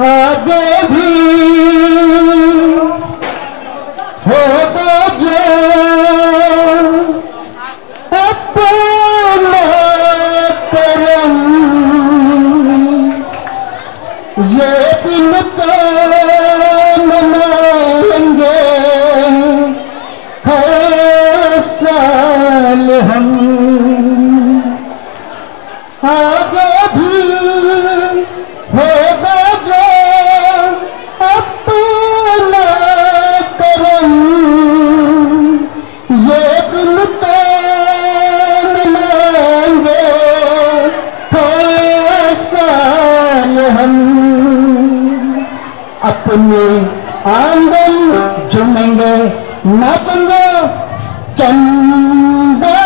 आगे भी होगा जो अपना करम, ये दिन तो मनाएंगे हर साल हम। आगे भी होगा जो अपना करम, ये दिन तो मनाएंगे हर साल हम। अपने आंगन झूमेंगे नाचेंगे चंदा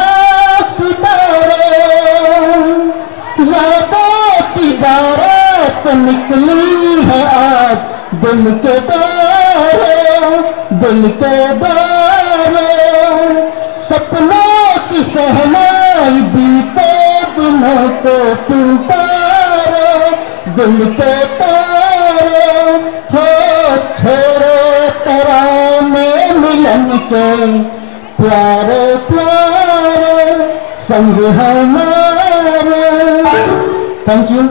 सितारे, यादों की बारात निकली है आज दिल के द्वारे, दिल के द्वारे। सपनों की सहनाई बीते दिनों को पुकारे, दिल के तारे हो छोरे तराने मिलन के प्यारे प्यारे संग हमारे। Thank you.